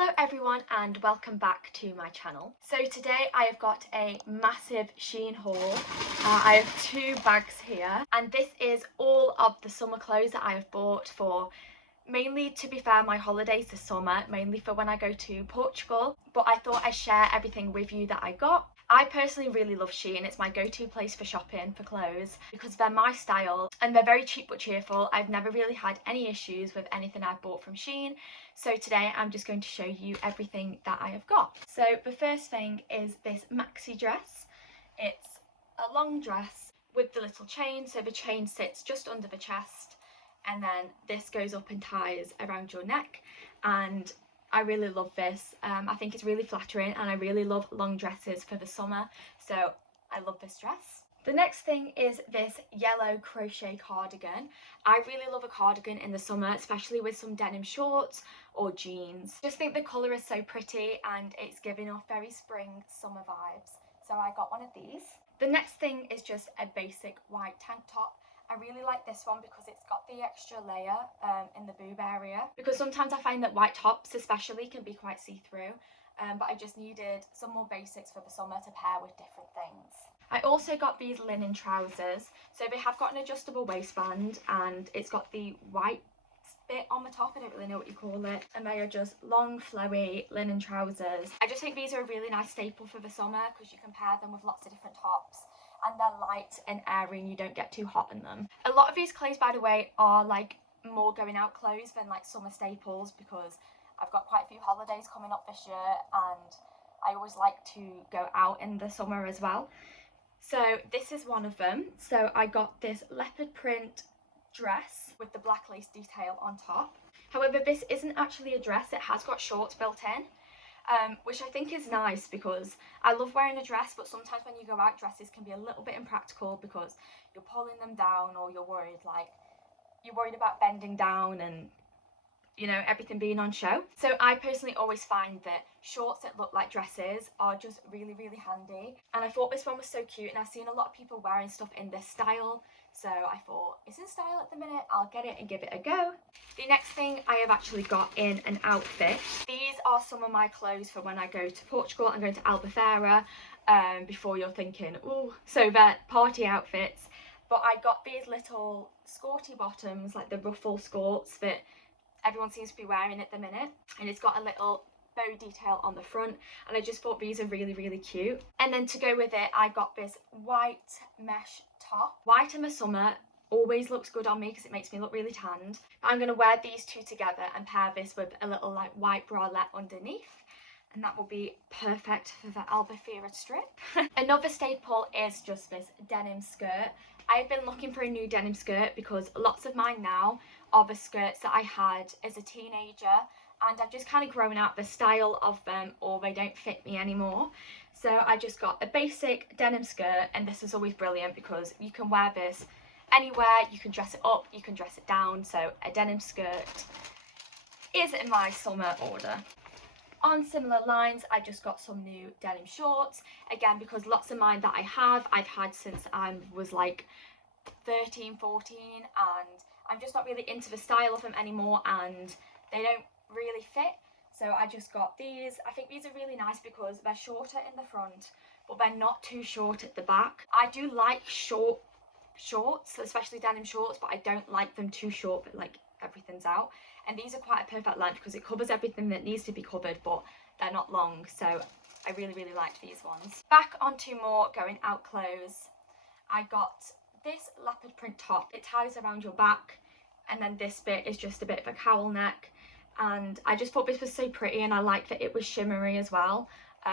Hello everyone and welcome back to my channel. So today I have got a massive Shein haul. I have two bags here and this is all of the summer clothes that I have bought for mainly, to be fair, my holidays this summer, mainly for when I go to Portugal, but I thought I'd share everything with you that I got. I personally really love Shein. It's my go-to place for shopping for clothes because they're my style and they're very cheap but cheerful. I've never really had any issues with anything I've bought from Shein. So today I'm just going to show you everything that I have got. So the first thing is this maxi dress. It's a long dress with the little chain. So the chain sits just under the chest and then this goes up and ties around your neck, and I really love this. I think it's really flattering and I really love long dresses for the summer, so I love this dress. The next thing is this yellow crochet cardigan. I really love a cardigan in the summer, especially with some denim shorts or jeans. Just think the colour is so pretty and it's giving off very spring summer vibes, so I got one of these. The next thing is just a basic white tank top. I really like this one because it's got the extra layer in the boob area, because sometimes I find that white tops especially can be quite see-through, but I just needed some more basics for the summer to pair with different things. I also got these linen trousers. So they have got an adjustable waistband and it's got the white bit on the top, I don't really know what you call it, and they are just long flowy linen trousers. I just think these are a really nice staple for the summer because you can pair them with lots of different tops and they're light and airy and you don't get too hot in them. A lot of these clothes, by the way, are like more going out clothes than like summer staples because I've got quite a few holidays coming up this year and I always like to go out in the summer as well. So this is one of them. So I got this leopard print dress with the black lace detail on top. However, this isn't actually a dress, it has got shorts built in. Which I think is nice because I love wearing a dress, but sometimes when you go out, dresses can be a little bit impractical because you're pulling them down or you're worried about bending down and, you know, everything being on show. So I personally always find that shorts that look like dresses are just really, really handy. And I thought this one was so cute and I've seen a lot of people wearing stuff in this style. So I thought, it's in style at the minute, I'll get it and give it a go. The next thing I have actually got in an outfit. These are some of my clothes for when I go to Portugal. I'm going to Albufeira, before you're thinking, oh, so they're party outfits. But I got these little skirty bottoms, like the ruffle skirts that everyone seems to be wearing at the minute. And it's got a little bow detail on the front and I just thought these are really, really cute. And then to go with it, I got this white mesh top. White in the summer always looks good on me because it makes me look really tanned. I'm going to wear these two together and pair this with a little like white bralette underneath, and that will be perfect for the Albufeira trip. Another staple is just this denim skirt. I've been looking for a new denim skirt because lots of mine now are the skirts that I had as a teenager and I've just kind of grown out the style of them or they don't fit me anymore. So I just got a basic denim skirt, and this is always brilliant because you can wear this anywhere, you can dress it up, you can dress it down, so a denim skirt is in my summer order. On similar lines, I just got some new denim shorts, again because lots of mine that I've had since I was like 13, 14, and I'm just not really into the style of them anymore and they don't really fit. So I just got these. I think these are really nice because they're shorter in the front but they're not too short at the back. I do like short shorts, especially denim shorts, but I don't like them too short that like everything's out, and these are quite a perfect length because it covers everything that needs to be covered but they're not long, so I really, really liked these ones. Back onto more going out clothes, I got this leopard print top. It ties around your back and then this bit is just a bit of a cowl neck, and I just thought this was so pretty and I like that it was shimmery as well.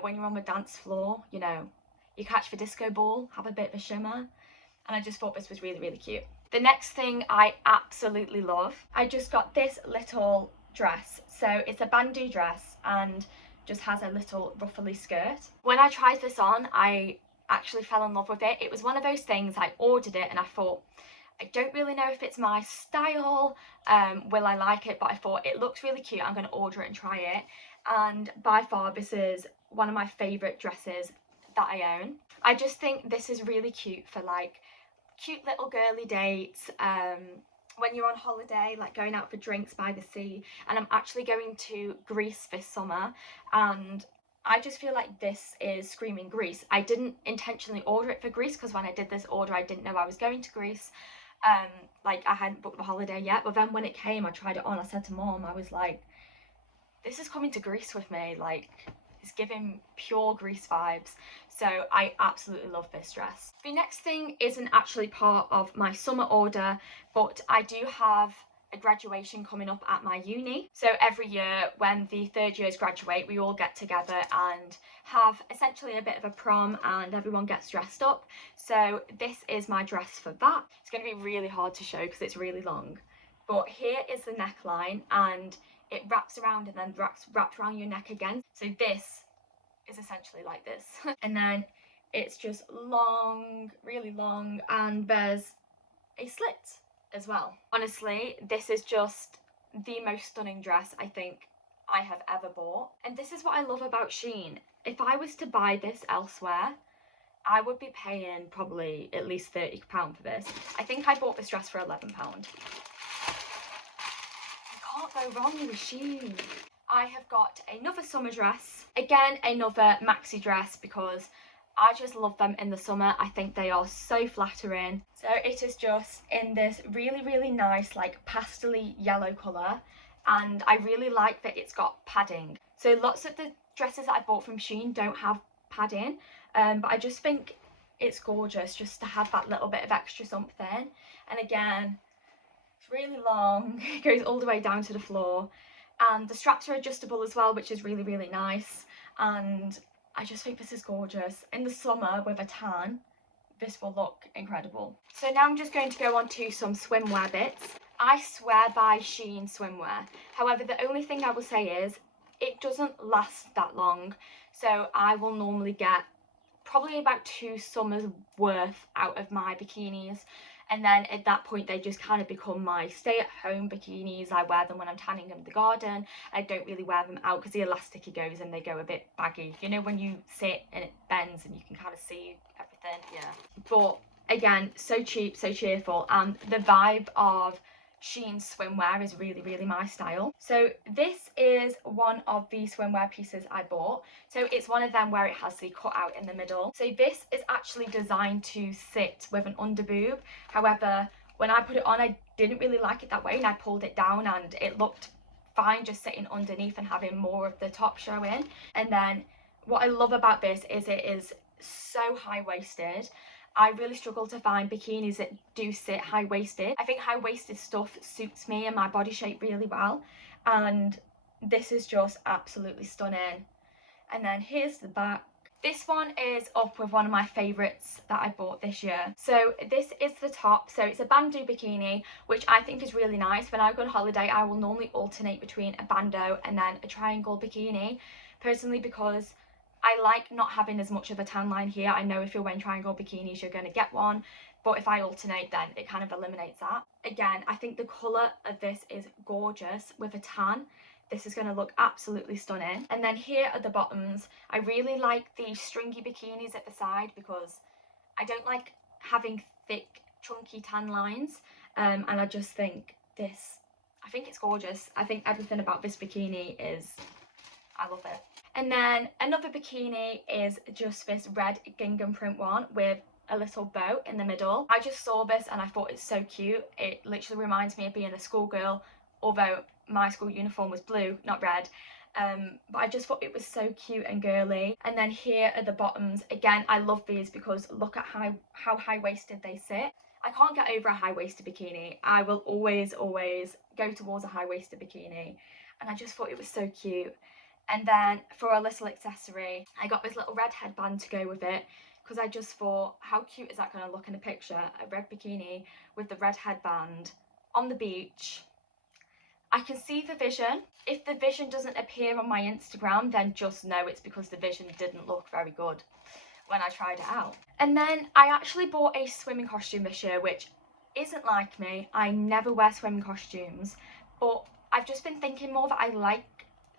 When you're on the dance floor, you know, you catch the disco ball, have a bit of a shimmer, and I just thought this was really, really cute. The next thing I absolutely love, I just got this little dress. So it's a bandeau dress and just has a little ruffly skirt. When I tried this on, I actually fell in love with it. It was one of those things, I ordered it and I thought, I don't really know if it's my style, will I like it, but I thought it looks really cute, I'm going to order it and try it. And by far this is one of my favourite dresses that I own. I just think this is really cute for like cute little girly dates, when you're on holiday, like going out for drinks by the sea. And I'm actually going to Greece this summer, and I just feel like this is screaming Greece. I didn't intentionally order it for Greece because when I did this order I didn't know I was going to Greece. Like I hadn't booked the holiday yet, but then when it came I tried it on. I said to Mom, I was like, this is coming to Greece with me, like it's giving pure Greece vibes. So I absolutely love this dress. The next thing isn't actually part of my summer order, but I do have a graduation coming up at my uni. So every year when the third years graduate, we all get together and have essentially a bit of a prom and everyone gets dressed up. So this is my dress for that. It's going to be really hard to show because it's really long, but here is the neckline and it wraps around and then wraps around your neck again. So this is essentially like this. And then it's just long, really long, and there's a slit as well. Honestly, this is just the most stunning dress I think I have ever bought. And this is what I love about Shein. If I was to buy this elsewhere, I would be paying probably at least £30 for this. I think I bought this dress for £11. Can't go wrong with Shein. I have got another summer dress, again another maxi dress, because I just love them in the summer. I think they are so flattering. So it is just in this really nice like pastel-y yellow colour, and I really like that it's got padding. So lots of the dresses that I bought from Shein don't have padding, but I just think it's gorgeous just to have that little bit of extra something. And again, really long, it goes all the way down to the floor, and the straps are adjustable as well, which is really nice. And I just think this is gorgeous. In the summer with a tan, this will look incredible. So now I'm just going to go on to some swimwear bits. I swear by Shein swimwear. However, the only thing I will say is it doesn't last that long. So I will normally get probably about 2 summers worth out of my bikinis, and then at that point they just kind of become my stay-at-home bikinis. I wear them when I'm tanning in the garden. I don't really wear them out because the elastic goes and they go a bit baggy, you know, when you sit and it bends and you can kind of see everything. Yeah, but again, so cheap, so cheerful, and the vibe of Shein swimwear is really my style. So this is one of the swimwear pieces I bought. So it's one of them where it has the cutout in the middle. So this is actually designed to sit with an under boob. However, when I put it on, I didn't really like it that way, and I pulled it down and it looked fine just sitting underneath and having more of the top showing. And then what I love about this is it is so high-waisted. I really struggle to find bikinis that do sit high-waisted. I think high-waisted stuff suits me and my body shape really well, and this is just absolutely stunning. And then here's the back. This one is up with one of my favourites that I bought this year. So this is the top. So it's a bandeau bikini, which I think is really nice. When I go on holiday, I will normally alternate between a bandeau and then a triangle bikini, personally, because I like not having as much of a tan line here. I know if you're wearing triangle bikinis, you're going to get one, but if I alternate, then it kind of eliminates that. Again, I think the colour of this is gorgeous with a tan. This is going to look absolutely stunning. And then here are the bottoms. I really like the stringy bikinis at the side because I don't like having thick, chunky tan lines. And I just think this, I think it's gorgeous. I think everything about this bikini is, I love it. And then another bikini is just this red gingham print one with a little bow in the middle. I just saw this and I thought it's so cute. It literally reminds me of being a schoolgirl, although my school uniform was blue, not red. But I just thought it was so cute and girly. And then here are the bottoms. Again, I love these because look at how high-waisted they sit. I can't get over a high-waisted bikini. I will always go towards a high-waisted bikini. And I just thought it was so cute. And then for a little accessory, I got this little red headband to go with it because I just thought, how cute is that going to look in a picture? A red bikini with the red headband on the beach. I can see the vision. If the vision doesn't appear on my Instagram, then just know it's because the vision didn't look very good when I tried it out. And then I actually bought a swimming costume this year, which isn't like me. I never wear swimming costumes, but I've just been thinking more that I like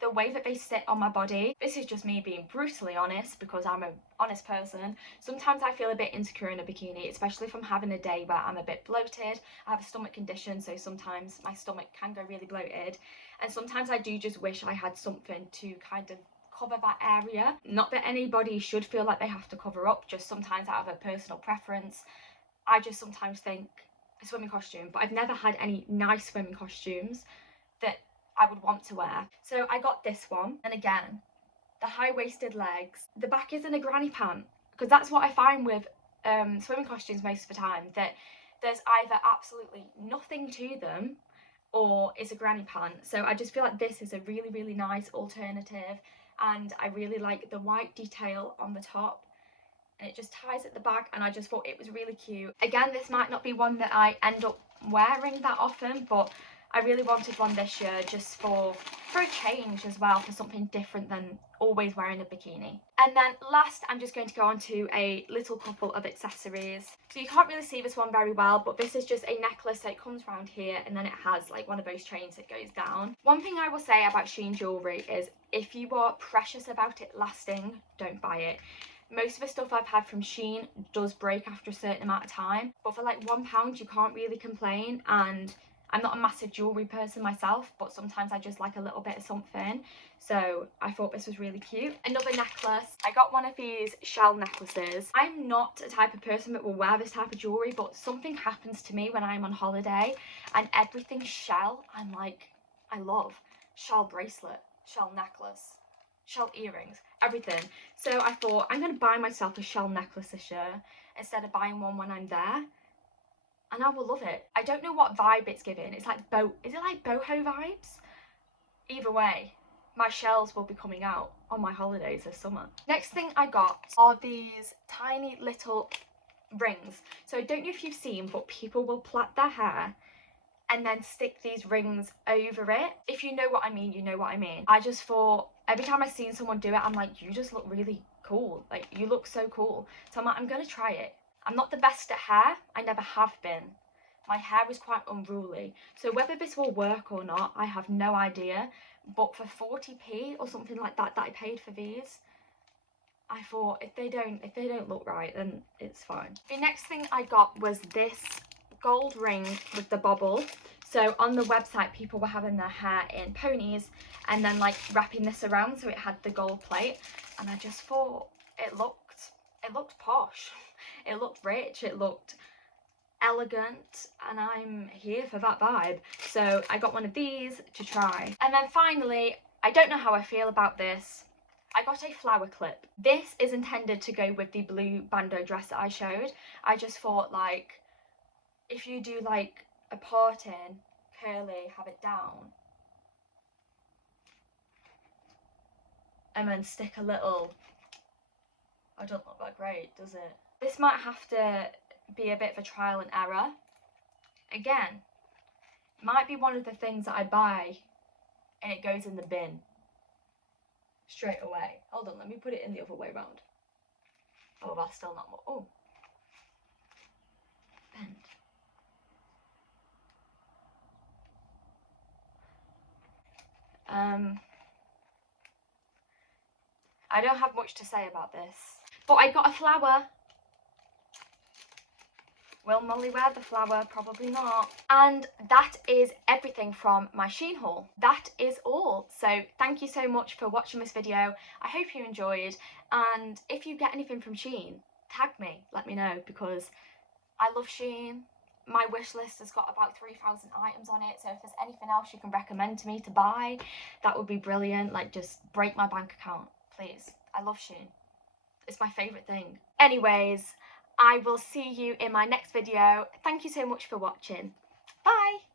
the way that they sit on my body, this is just me being brutally honest because I'm an honest person. Sometimes I feel a bit insecure in a bikini, especially if I'm having a day where I'm a bit bloated. I have a stomach condition, so sometimes my stomach can go really bloated. And sometimes I do just wish I had something to kind of cover that area. Not that anybody should feel like they have to cover up, just sometimes out of a personal preference. I just sometimes think a swimming costume, but I've never had any nice swimming costumes that I would want to wear. So I got this one, and again, the high-waisted legs. The back isn't a granny pant, because that's what I find with swimming costumes most of the time, that there's either absolutely nothing to them or it's a granny pant. So I just feel like this is a really, really nice alternative, and I really like the white detail on the top, and it just ties at the back, and I just thought it was really cute. Again, this might not be one that I end up wearing that often, but I really wanted one this year just for a change as well, for something different than always wearing a bikini. And then last, I'm just going to go on to a little couple of accessories. So you can't really see this one very well, but this is just a necklace that comes around here, and then it has like one of those chains that goes down. One thing I will say about Shein jewellery is if you are precious about it lasting, don't buy it. Most of the stuff I've had from Shein does break after a certain amount of time, but for like £1 you can't really complain. And I'm not a massive jewellery person myself, but sometimes I just like a little bit of something. So I thought this was really cute. Another necklace. I got one of these shell necklaces. I'm not a type of person that will wear this type of jewellery, but something happens to me when I'm on holiday and everything shell, I'm like, I love. Shell bracelet, shell necklace, shell earrings, everything. So I thought I'm going to buy myself a shell necklace this year instead of buying one when I'm there. And I will love it. I don't know what vibe it's giving. It's like is it like boho vibes? Either way, my shells will be coming out on my holidays this summer. Next thing I got are these tiny little rings. So I don't know if you've seen, but people will plait their hair and then stick these rings over it. If you know what I mean, you know what I mean. I just thought, every time I've seen someone do it, I'm like, you just look really cool. Like, you look so cool. So I'm like, I'm gonna try it. I'm not the best at hair, I never have been. My hair is quite unruly, so whether this will work or not, I have no idea. But for 40p or something like that I paid for these, I thought if they don't look right, then it's fine. The next thing I got was this gold ring with the bobble. So on the website, people were having their hair in ponies and then like wrapping this around so it had the gold plate, and I just thought it looked posh. It looked rich, it looked elegant, and I'm here for that vibe. So I got one of these to try. And then finally, I don't know how I feel about this, I got a flower clip. This is intended to go with the blue bandeau dress that I showed. I just thought, like, if you do like a parting, curly, have it down, and then stick a little, I don't look that great, does it? This might have to be a bit of a trial and error. Again, might be one of the things that I buy and it goes in the bin straight away. Hold on, let me put it in the other way around. Oh, that's still not more. Oh, bend. I don't have much to say about this, but I got a flower. Will Molly wear the flower? Probably not. And that is everything from my Shein haul. That is all. So thank you so much for watching this video. I hope you enjoyed, and if you get anything from Shein, tag me, let me know, because I love Shein. My wish list has got about 3,000 items on it, so if there's anything else you can recommend to me to buy, that would be brilliant. Like, just break my bank account, please. I love Shein. It's my favourite thing. Anyways, I will see you in my next video. Thank you so much for watching. Bye!